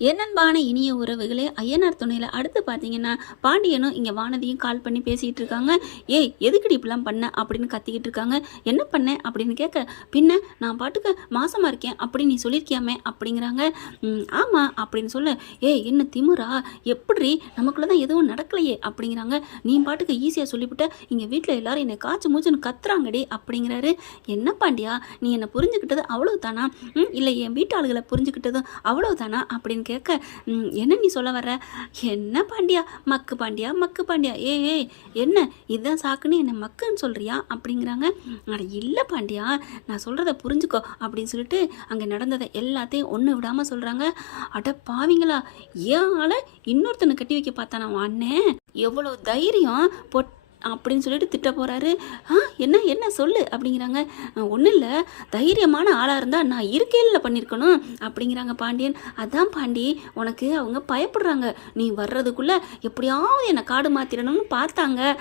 என்னன்பான இனிய உறவுகளே ஐயனார் துணையில் அடுத்து பார்த்தீங்கன்னா பாண்டியனும் இங்கே வானதியும் கால் பண்ணி பேசிகிட்டு இருக்காங்க. ஏய் எதுக்குடி இப்படிலாம் பண்ண? அப்படின்னு கத்திக்கிட்டு இருக்காங்க. என்ன பண்ண? அப்படின்னு கேட்க பின்ன நான் பாட்டுக்கு மாசமாக இருக்கேன். அப்படி நீ சொல்லியிருக்கியாமே? அப்படிங்கிறாங்க. ஆமாம் ஆமா அப்படின்னு சொல்ல ஏய் என்ன திமுறா எப்படி நமக்குள்ள தான் எதுவும் நடக்கலையே அப்படிங்கிறாங்க. நீ பாட்டுக்கு ஈஸியாக சொல்லிவிட்ட இங்கே வீட்டில் எல்லாரும் என்னை காய்ச்சி மூச்சுன்னு கத்துறாங்கடி அப்படிங்கிறாரு. என்ன பாண்டியா? நீ என்னை புரிஞ்சுக்கிட்டது அவ்வளவுதானா? ம் இல்லை என் வீட்டு ஆளுகளை புரிஞ்சுக்கிட்டதும் அவ்வளவுதானா? அப்படின்னு கேட்க என்ன நீ சொல்ல வர்ற? என்ன பாண்டியா? மக்கு பாண்டியா? மக்கு பாண்டியா? ஏ ஏய் என்ன? இதுதான் சாக்குன்னு என்ன மக்குன்னு சொல்கிறியா அப்படிங்கிறாங்க. அட இல்லை பாண்டியா நான் சொல்கிறத புரிஞ்சுக்கோ அப்படின்னு சொல்லிட்டு அங்கே நடந்ததை எல்லாத்தையும் ஒன்று விடாமல் சொல்கிறாங்க அட பாவிங்களா ஏன் ஆளை இன்னொருத்தனை கட்டி வைக்க பார்த்தானா உன் அண்ணன் எவ்வளோ தைரியம் பொட் அப்படின்னு சொல்லிட்டு திட்ட போகிறாரு ஆ என்ன என்ன சொல்லு? அப்படிங்கிறாங்க. ஒன்றும் இல்லை. தைரியமான ஆளாக இருந்தால் நான் இருக்கையில் பண்ணியிருக்கணும் அப்படிங்கிறாங்க பாண்டியன். அதான் பாண்டி உனக்கு அவங்க பயப்படுறாங்க. நீ வர்றதுக்குள்ளே எப்படியாவது என்னை காடு மாற்றிடணும்னு பார்த்தாங்க.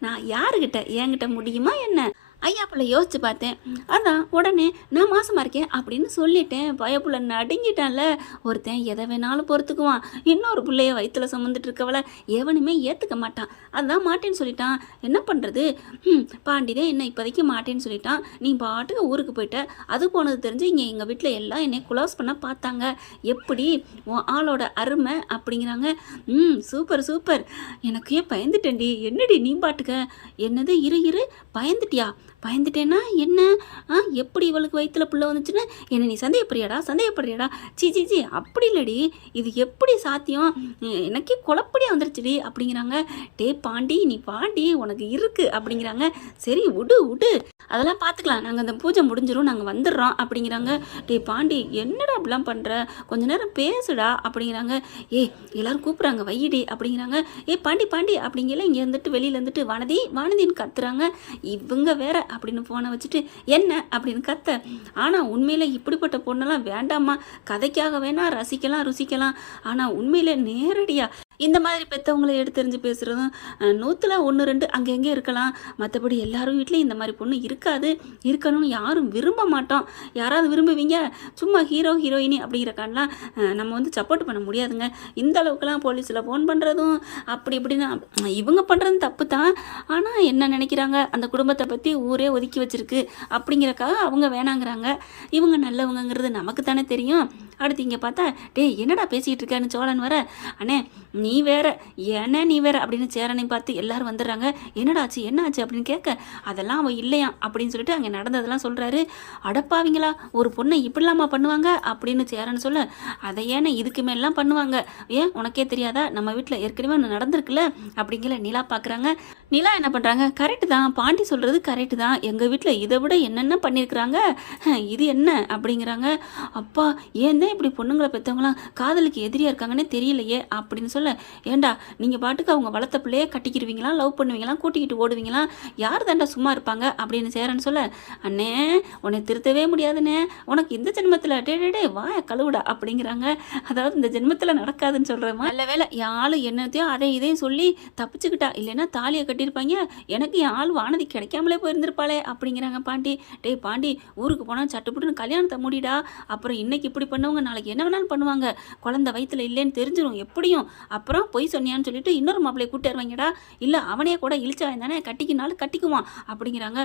நான் யாருக்கிட்ட என்கிட்ட முடியுமா என்ன? ஐயா பிள்ளை யோசிச்சு பார்த்தேன். அதான் உடனே நான் மாசமாக இருக்கேன் அப்படின்னு சொல்லிட்டேன். பயப்புள்ள நடுங்கிட்டான்ல. ஒருத்தன் எதை வேணாலும் பொறுத்துக்குவான். இன்னொரு பிள்ளைய வயிற்றுல சுமந்துட்டு இருக்கவளை எவனுமே ஏற்றுக்க மாட்டான். அதான் மாட்டேன்னு சொல்லிட்டான். என்ன பண்ணுறது பாண்டிதான் பாண்டிதே என்ன இப்போதைக்கு மாட்டேன்னு சொல்லிட்டான். நீ பாட்டுக்கு ஊருக்கு போயிட்ட. அது போனது தெரிஞ்சு இங்கே எங்கள் வீட்டில் எல்லாம் என்னை குலாஸ் பண்ண பார்த்தாங்க. எப்படி உன் ஆளோட அருமை? அப்படிங்கிறாங்க. ம் சூப்பர் சூப்பர். எனக்கே பயந்துட்டேன்டி? என்னடி நீ பாட்டுக்க? என்னது இரு இரு. பயந்துட்டியா? பயந்துட்டேன்னா என்ன? ஆ எப்படி இவளுக்கு வயிற்றுல புள்ள வந்துச்சுன்னு? என்னை நீ சந்தேகப்படுறியாடா? சந்தேகப்படுறியாடா? சீ சி ஜி அப்படி இல்லடி. இது எப்படி சாத்தியம்? எனக்கே குழப்படியாக வந்துருச்சுடி அப்படிங்கிறாங்க. டே பாண்டி நீ பாண்டி உனக்கு இருக்குது அப்படிங்கிறாங்க. சரி விடு விடு அதெல்லாம் பார்த்துக்கலாம் நாங்கள் அந்த பூஜை முடிஞ்சிடும் நாங்கள் வந்துடுறோம் அப்படிங்கிறாங்க. டே பாண்டி என்னடா அப்படிலாம் பண்ணுற கொஞ்ச நேரம் பேசுடா அப்படிங்கிறாங்க. ஏய் எல்லாரும் கூப்பிட்றாங்க. வையிடி அப்படிங்கிறாங்க. ஏ பாண்டி பாண்டி அப்படிங்கல இங்கே இருந்துட்டு வெளியில் இருந்துட்டு வானதி வானதின்னு கத்துறாங்க. இவங்க வேற அப்படின்னு ஃபோனை வச்சுட்டு என்ன? அப்படின்னு கத்த. ஆனால் உண்மையில இப்படிப்பட்ட பொண்ணெல்லாம் வேண்டாமா கதைக்காக வேணா ரசிக்கலாம் ருசிக்கலாம். ஆனால் உண்மையில நேரடியா இந்த மாதிரி பெற்றவங்களை எடுத்தெறிஞ்சு பேசுகிறதும் நூற்றில் ஒன்று ரெண்டு அங்கங்கே இருக்கலாம். மற்றபடி எல்லாரும் வீட்லேயும் இந்த மாதிரி பொண்ணு இருக்காது. இருக்கணும்னு யாரும் விரும்ப மாட்டோம். யாராவது விரும்புவீங்க சும்மா ஹீரோ ஹீரோயினி அப்படிங்கிறக்கான்லாம் நம்ம வந்து சப்போர்ட் பண்ண முடியாதுங்க. இந்த அளவுக்குலாம் போலீஸில் ஃபோன் பண்ணுறதும் அப்படி இப்படின்னு இவங்க பண்ணுறதும் தப்பு தான். ஆனால் என்ன நினைக்கிறாங்க? அந்த குடும்பத்தை பற்றி ஊரே ஒதுக்கி வச்சிருக்கு. அப்படிங்கிறக்காக அவங்க வேணாங்கிறாங்க. இவங்க நல்லவங்கங்கிறது நமக்கு தானே தெரியும். அடுத்து இங்கே பார்த்தா டேய் என்னடா பேசிகிட்டு இருக்கேன்னு சோழன் வர அண்ணே நீ வேற. என்ன நீ வேற? அப்படின்னு சேரனை பார்த்து எல்லாரும் வந்துடுறாங்க. என்னடா ஆச்சு? என்ன ஆச்சு? அப்படின்னு கேட்க அதெல்லாம் அவன் இல்லையா? அப்படின்னு சொல்லிட்டு அங்கே நடந்ததெல்லாம் சொல்கிறாரு அடப்பாவீங்களா ஒரு பொண்ணை இப்படிலாமா பண்ணுவாங்க? அப்படின்னு சேரன் சொல்ல அதை ஏன்னா இதுக்கு மேலாம் பண்ணுவாங்க? ஏன்? உனக்கே தெரியாதா? நம்ம வீட்டில் ஏற்கனவே ஒன்று நடந்திருக்குல்ல? அப்படிங்கிற நிலா பார்க்குறாங்க நிலா என்ன பண்ணுறாங்க கரெக்டு தான். பாண்டி சொல்கிறது கரெக்டு தான். எங்கள் வீட்டில் இதை விட என்னென்ன பண்ணியிருக்கிறாங்க இது என்ன? அப்படிங்கிறாங்க. அப்பா ஏன் ஏன் இப்படி பொண்ணுங்களை பெற்றவங்களாம் காதலுக்கு எதிரியாக இருக்காங்கன்னே தெரியலையே அப்படின்னு சொல்ல ஏண்டா நீங்கள் பாட்டுக்கு அவங்க வளர்த்த பிள்ளையே கட்டிக்கிடுவீங்களா லவ் பண்ணுவீங்களா கூட்டிக்கிட்டு ஓடுவீங்களா யார் தாண்டா சும்மா இருப்பாங்க? அப்படின்னு சேரன்னு சொல்ல அண்ணே உன்னை திருத்தவே முடியாதுண்ணே உனக்கு இந்த ஜென்மத்தில் டே டே டே வாய கழுவுடா அப்படிங்கிறாங்க. அதாவது இந்த ஜென்மத்தில் நடக்காதுன்னு சொல்கிறேன் நல்ல வேலை என் ஆள் என்னத்தையோ அதை இதையும் சொல்லி தப்பிச்சுக்கிட்டா இல்லைன்னா தாலியை கட்டியிருப்பாங்க. எனக்கு என் ஆள் வானதி கிடைக்காமலே போயிருந்திருப்பாளே அப்படிங்கிறாங்க பாண்டி. டேய் பாண்டி ஊருக்கு போனால் சட்டுப்புட்டுன்னு கல்யாணத்தை மூடிடா அப்புறம் இன்னைக்கு இப்படி பண்ணவங்க நாளைக்கு என்ன வேணாலும் பண்ணுவாங்க. குழந்தை வயிற்றுல இல்லைன்னு தெரிஞ்சிடும் எப்படியும்? அப்புறம் பொய் சொன்னியான்னு சொல்லிட்டு இன்னொரு மாப்பிள்ளையை கூட்டு வருவாங்கடா. இல்லை அவனே கூட இழிச்சவன் தானே. கட்டிக்கினாலும் கட்டிக்குவான் அப்படிங்கிறாங்க.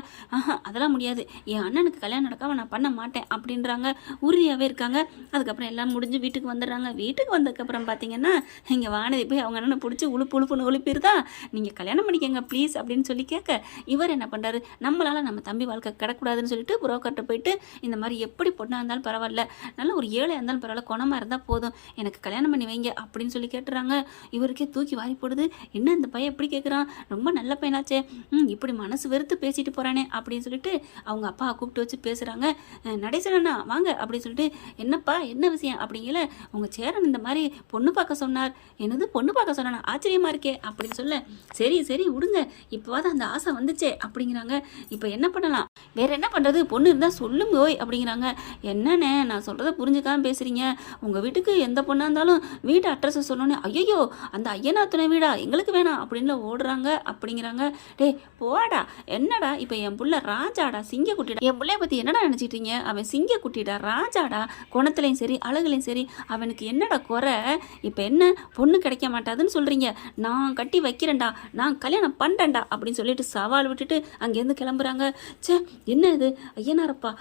அதெல்லாம் முடியாது. என் அண்ணனுக்கு கல்யாணம் நடக்காம நான் பண்ண மாட்டேன் அப்படின்றாங்க. உறுதியாகவே இருக்காங்க. அதுக்கப்புறம் எல்லாம் முடிஞ்சு வீட்டுக்கு வந்துடுறாங்க. வீட்டுக்கு வந்ததுக்கப்புறம் பார்த்தீங்கன்னா இங்கே வானதி போய் அவங்க அண்ணனை பிடிச்சி உழுப்பு உழுப்புன்னு ஒழிப்பிருதா நீங்கள் கல்யாணம் பண்ணிக்கங்க ப்ளீஸ் அப்படின்னு சொல்லி கேட்க இவர் என்ன பண்ணுறாரு நம்மளால் நம்ம தம்பி வாழ்க்கை கிடக்கூடாதுன்னு சொல்லிட்டு புரோக்கர்கிட்ட போயிட்டு இந்த மாதிரி எப்படி பொண்ணாக இருந்தாலும் பரவாயில்ல. நல்ல ஒரு ஏழையாக இருந்தாலும் பரவாயில்ல குணமாக இருந்தால் போதும். எனக்கு கல்யாணம் பண்ணி வைங்க அப்படின்னு சொல்லி கேட்டுறாங்க. இவருக்கே தூக்கி வாரி போடுது. என்ன இந்த பையன் எப்படி கேட்குறான் ரொம்ப நல்ல பையனாச்சே. ம் இப்படி மனசு வெறுத்து பேசிட்டு போகிறானே அப்படின்னு சொல்லிட்டு அவங்க அப்பா கூப்பிட்டு வச்சு பேசுகிறாங்க நடேசனா வாங்க அப்படின்னு சொல்லிட்டு என்னப்பா என்ன விஷயம்? அப்படிங்கல உங்கள் சேரன் இந்த மாதிரி பொண்ணு பார்க்க சொன்னார். என்னது பொண்ணு பார்க்க சொன்னானா? ஆச்சரியமாக இருக்கே அப்படின்னு சொல்ல சரி சரி விடுங்க இப்போவாது அந்த ஆசை வந்துச்சே அப்படிங்கிறாங்க. இப்போ என்ன பண்ணலாம்? வேற என்ன பண்ணுறது பொண்ணு இருந்தால் சொல்லுங்க ஓய் அப்படிங்கிறாங்க. என்னண்ணே நான் சொல்கிறத புரிஞ்சுக்காம பேசுகிறீங்க உங்கள் வீட்டுக்கு எந்த பொண்ணாக இருந்தாலும் வீட்டு அட்ரஸை சொன்னோன்னே ஐயோ அந்த ஐயனா துணை வீடா? எங்களுக்கு வேணாம். அப்படின்னு ஓடுறாங்க அப்படிங்கிறாங்க. டேய் போடா. என்னடா இப்போ என் புள்ள ராஜாடா சிங்க குட்டிடா என் பிள்ளைய பற்றி என்னடா நினச்சிட்டீங்க அவன் சிங்க குட்டிடா ராஜாடா. குணத்துலையும் சரி அழகுலையும் சரி. அவனுக்கு என்னடா குறை? இப்போ என்ன? பொண்ணு கிடைக்க மாட்டாதுன்னு சொல்கிறீங்க நான் கட்டி வைக்கிறேன்டா. நான் கல்யாணம் பண்ணுறேன்டா அப்படின்னு சொல்லிட்டு சவால் விட்டுட்டு அங்கேருந்து கிளம்புறாங்க. ச்சே என்ன இது? ஐயனாரப்பா.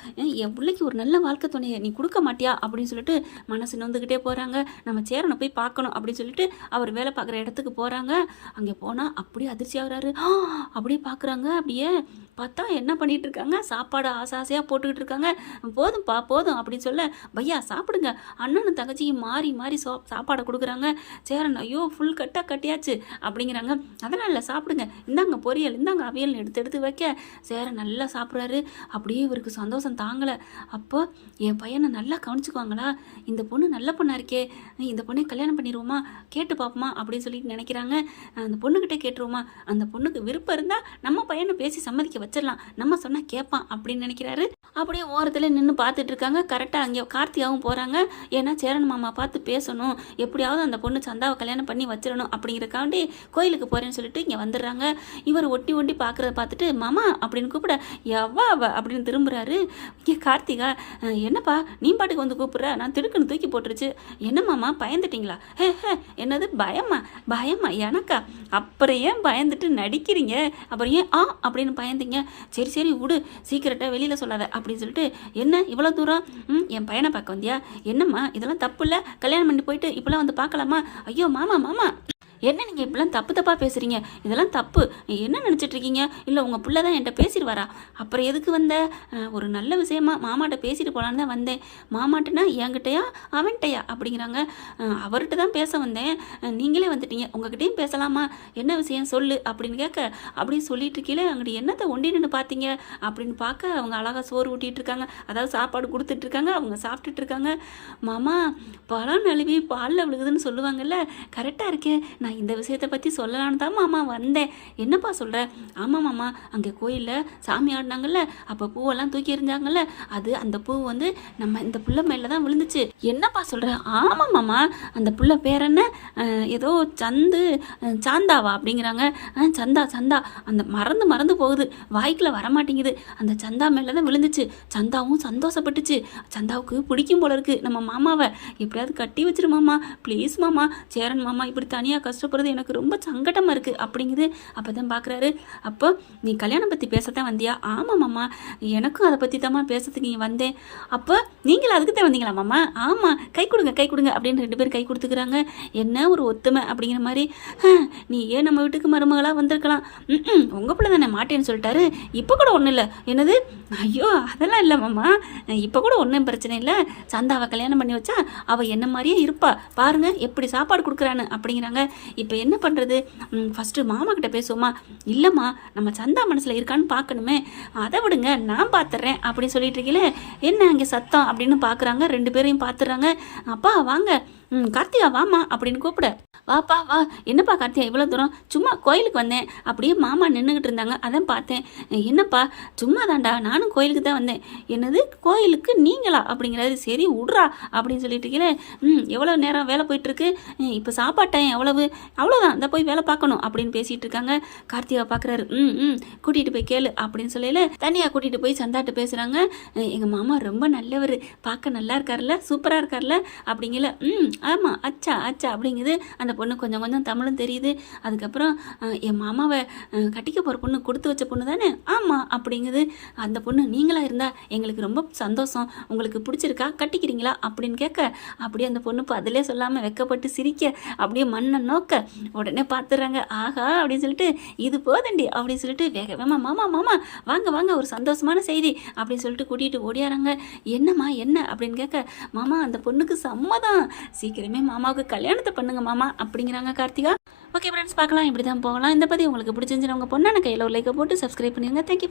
என் பிள்ளைக்கு ஒரு நல்ல வாழ்க்கை துணையை நீ கொடுக்க மாட்டியா? அப்படின்னு சொல்லிட்டு மனசு நொந்துக்கிட்டே போகிறாங்க நம்ம சேரனை போய் பார்க்கணும் அப்படின்னு சொல்லிட்டு அவர் வேலை பார்க்குற இடத்துக்கு போகிறாங்க அங்கே போனால் அப்படியே அதிர்ச்சி ஆகுறாரு. அப்படியே பார்க்குறாங்க. அப்படியே பார்த்தா என்ன பண்ணிட்டு இருக்காங்க? சாப்பாடு ஆசை ஆசையாக போட்டுக்கிட்டு இருக்காங்க. போதும்ப்பா போதும் அப்படின்னு சொல்ல பையா சாப்பிடுங்க. அண்ணனும் தங்கச்சியும் மாறி மாறி சோ சாப்பாடை கொடுக்குறாங்க. சேரன் ஐயோ ஃபுல் கட்டாக கட்டியாச்சு. அப்படிங்கிறாங்க. அதெல்லாம் இல்லை சாப்பிடுங்க. இந்தாங்க பொரியல் இந்தாங்க அவியல் எடுத்து எடுத்து வைக்க. சேரன் நல்லா சாப்பிட்றாரு. அப்படியே இவருக்கு சந்தோஷம் தாங்கலை. அப்போ என் பையனை நல்லா கவனிச்சுக்குவாங்களா? இந்த பொண்ணு நல்ல பொண்ணாக இருக்கே இந்த பொண்ணை கல்யாணம் பண்ணிடுவோமா கேட்டு பார்ப்போமா அப்படின்னு சொல்லிட்டு நினைக்கிறாங்க. அந்த பொண்ணுக்கிட்ட கேட்டுருவோமா? அந்த பொண்ணுக்கு விருப்பம் இருந்தால் நம்ம பையனை பேசி சம்மதிக்க வச்சிடலாம். நம்ம சொன்னால் கேட்பான் அப்படின்னு நினைக்கிறாரு. அப்படியே ஓரத்தில் நின்று பார்த்துட்டு இருக்காங்க கரெக்டாக அங்கே கார்த்தியாவும் போகிறாங்க ஏன்னா சேரன் மாமா பார்த்து பேசணும். எப்படியாவது அந்த பொண்ணு சந்தாவை கல்யாணம் பண்ணி வச்சிடணும் அப்படிங்கிறக்காண்டி கோயிலுக்கு போகிறேன்னு சொல்லிட்டு இங்கே வந்துடுறாங்க. இவர் ஒட்டி ஒட்டி பார்க்குறத பார்த்துட்டு மாமா அப்படின்னு கூப்பிட எவ்வா அவ அப்படின்னு திரும்புகிறாரு இங்கே கார்த்திகா என்னப்பா நீ பாட்டுக்கு வந்து கூப்பிட்ற? நான் திடுக்குன்னு தூக்கி போட்டுருச்சு. என்ன மாமா பயந்துட்டீங்களா? ஹே ஹே என்னது பயமா? பயமா எனக்கா? அப்புறம் ஏன் பயந்துட்டு நடிக்கிறீங்க? அப்புறம் ஏன் ஆ? அப்படின்னு பயந்தீங்க. சரி சரி விடு. சீக்கிரட்டாக வெளியில் சொல்லாத. அப்படின்னு சொல்லிட்டு என்ன? இவ்வளோ தூரம்? ம் என் பையனை பார்க்க வந்தியா? என்னம்மா? இதெல்லாம் தப்பு இல்லை. கல்யாணம் பண்ணி போயிட்டு இப்போலாம் வந்து பார்க்கலாமா? ஐயோ மாமா மாமா. என்ன நீங்கள் இப்படிலாம் தப்பு தப்பாக பேசுகிறீங்க இதெல்லாம் தப்பு. என்ன நினச்சிட்டு இருக்கீங்க இல்லை உங்கள் பிள்ளை தான் என்கிட்ட பேசிடுவாரா? அப்புறம் எதுக்கு வந்த? ஒரு நல்ல விஷயமா மாமாட்ட பேசிட்டு போகலான்னு தான் வந்தேன். மாமாட்டனா என்கிட்டயா? அவன்கிட்டயா? அப்படிங்கிறாங்க. அவர்கிட்ட தான் பேச வந்தேன். நீங்களே வந்துட்டீங்க. உங்ககிட்டயும் பேசலாமா? என்ன விஷயம் சொல்லு? அப்படின்னு கேட்க அப்படின்னு சொல்லிட்டு இருக்கீங்களே அங்கிட்டு என்னத்தை ஒண்டி நின்று பார்த்தீங்க அப்படின்னு பார்க்க அவங்க அழகாக சோறு ஊட்டிகிட்டு இருக்காங்க அதாவது சாப்பாடு கொடுத்துட்டு இருக்காங்க அவங்க சாப்பிட்டுட்டு இருக்காங்க மாமா பழம் நழுவி பாலில் விழுகுதுன்னு சொல்லுவாங்கல்ல? கரெக்டாக இருக்கே. நான் இந்த விஷயத்தை பற்றி சொல்லலான்னு தான் மாமா வந்தேன். என்னப்பா சொல்கிற ஆமாம் மாமா அங்கே கோயிலில் சாமி ஆடினாங்கல்ல அப்போ பூவெல்லாம் தூக்கி எறிஞ்சாங்கல்ல அது அந்த பூ வந்து நம்ம இந்த புள்ள மேலே தான் விழுந்துச்சு. என்னப்பா சொல்கிற ஆமாம் மாமா அந்த புள்ள பேர் என்ன? ஏதோ சந்து சாந்தாவா அப்படிங்கிறாங்க. சந்தா சந்தா அந்த மறந்து மறந்து போகுது. வாய்க்குள்ள வரமாட்டேங்குது. அந்த சந்தா மேலே தான் விழுந்துச்சு. சந்தாவும் சந்தோஷப்பட்டுச்சு. சந்தாவுக்கு பிடிக்கும் போல இருக்குது நம்ம மாமாவை. எப்படியாவது கட்டி வச்சிரு மாமா. ப்ளீஸ் மாமா சேரன் மாமா இப்படி தனியாக கஷ்டம் கஷ்டப்படுறது எனக்கு ரொம்ப சங்கடமாக இருக்குது அப்படிங்குது. அப்போ தான் பார்க்குறாரு அப்போ நீ கல்யாணம் பற்றி பேசத்தான் வந்தியா? ஆமாம் மாமா. எனக்கும் அதை பற்றி தாம்மா பேசுறதுக்கு நீ வந்தேன் அப்போ நீங்களும் அதுக்கு தான் வந்தீங்களா மாமா? ஆமாம் கை கொடுங்க கை கொடுங்க. அப்படின்னு ரெண்டு பேரும் கை கொடுத்துக்கிறாங்க. என்ன ஒரு ஒத்துமை? அப்படிங்கிற மாதிரி நீ ஏன் நம்ம வீட்டுக்கு மருமகளாக வந்திருக்கலாம். ம் உங்கள் பிள்ளை தானே மாட்டேன்னு சொல்லிட்டாரு. இப்போ கூட ஒன்றும் இல்லை. என்னது? ஐயோ அதெல்லாம் இல்லை மாமா. இப்போ கூட ஒன்றும் பிரச்சனை இல்லை. சந்தாவை கல்யாணம் பண்ணி வச்சா அவள் என்ன மாதிரியே இருப்பா. பாருங்க எப்படி சாப்பாடு கொடுக்குறான்னு அப்படிங்கிறாங்க. இப்போ என்ன பண்ணுறது ஃபஸ்ட்டு மாமா கிட்ட பேசுவோமா? இல்லைம்மா நம்ம சந்தா மனசில் இருக்கான்னு பார்க்கணுமே அதை விடுங்க நான் பார்த்துட்றேன் அப்படின்னு சொல்லிட்டு இருக்கீங்களே. என்ன அங்கே சத்தம் அப்படின்னு பார்க்குறாங்க ரெண்டு பேரையும் பார்த்துட்றாங்க அப்பா வாங்க. ம் கார்த்திகா வாமா அப்படின்னு கூப்பிட. வாப்பா வா. என்னப்பா கார்த்திகா இவ்வளோ தூரம்? சும்மா கோயிலுக்கு வந்தேன். அப்படியே மாமா நின்றுக்கிட்டு இருந்தாங்க. அதான் பார்த்தேன். என்னப்பா? சும்மா தான்டா நானும் கோயிலுக்கு தான் வந்தேன். என்னது? கோயிலுக்கு நீங்களா? அப்படிங்கிறது சரி விட்றா அப்படின்னு சொல்லிட்டு இருக்கீங்களே ம் எவ்வளோ நேரம் வேலை போயிட்டுருக்கு? இப்போ சாப்பாட்டேன் எவ்வளவு? அவ்வளோதான் இந்த போய் வேலை பார்க்கணும் அப்படின்னு பேசிகிட்டு இருக்காங்க. கார்த்திகா பார்க்குறாரு. ம் ம் கூட்டிகிட்டு போய் கேளு அப்படின்னு சொல்லல தனியாக கூட்டிகிட்டு போய் சந்தாட்டு பேசுகிறாங்க எங்கள் மாமா ரொம்ப நல்லவர். பார்க்க நல்லா இருக்கார்ல சூப்பராக இருக்கார்ல அப்படிங்கல ம் ஆமாம் அச்சா அச்சா அப்படிங்குது. அந்த பொண்ணு கொஞ்சம் கொஞ்சம் தமிழும் தெரியுது. அதுக்கப்புறம் என் மாமாவை கட்டிக்க போகிற பொண்ணு கொடுத்து வச்ச பொண்ணு தானே? ஆமாம் அப்படிங்குது. அந்த பொண்ணு நீங்களாக இருந்தால் எங்களுக்கு ரொம்ப சந்தோஷம். உங்களுக்கு பிடிச்சிருக்கா? கட்டிக்கிறீங்களா? அப்படின்னு கேட்க அப்படியே அந்த பொண்ணு பதிலே சொல்லாமல் வெக்கப்பட்டு சிரிக்க அப்படியே மண்ணை நோக்க உடனே பார்த்துடுறாங்க ஆஹா அப்படின்னு சொல்லிட்டு இது போதண்டி அப்படின்னு சொல்லிட்டு வேக வேமா மாமா மாமா வாங்க வாங்க ஒரு சந்தோஷமான செய்தி அப்படின்னு சொல்லிட்டு கூட்டிகிட்டு ஓடியாராங்க. என்னம்மா என்ன? அப்படின்னு கேட்க மாமா அந்த பொண்ணுக்கு சம்மதம். சீக்கிரமே மாமாவுக்கு கல்யாணத்தை பண்ணுங்க மாமா அப்படிங்கிறாங்க கார்த்திகா. ஓகே ஃப்ரெண்ட்ஸ் பார்க்கலாம். இப்படி தான் போகலாம். இந்த பற்றி உங்களுக்கு பிடிச்சிருந்துச்சு உங்கள் பொண்ணான கையில் ஒரு லைக்கை போட்டு சப்ஸ்கிரைப் பண்ணிடுங்க. தேங்க்யூ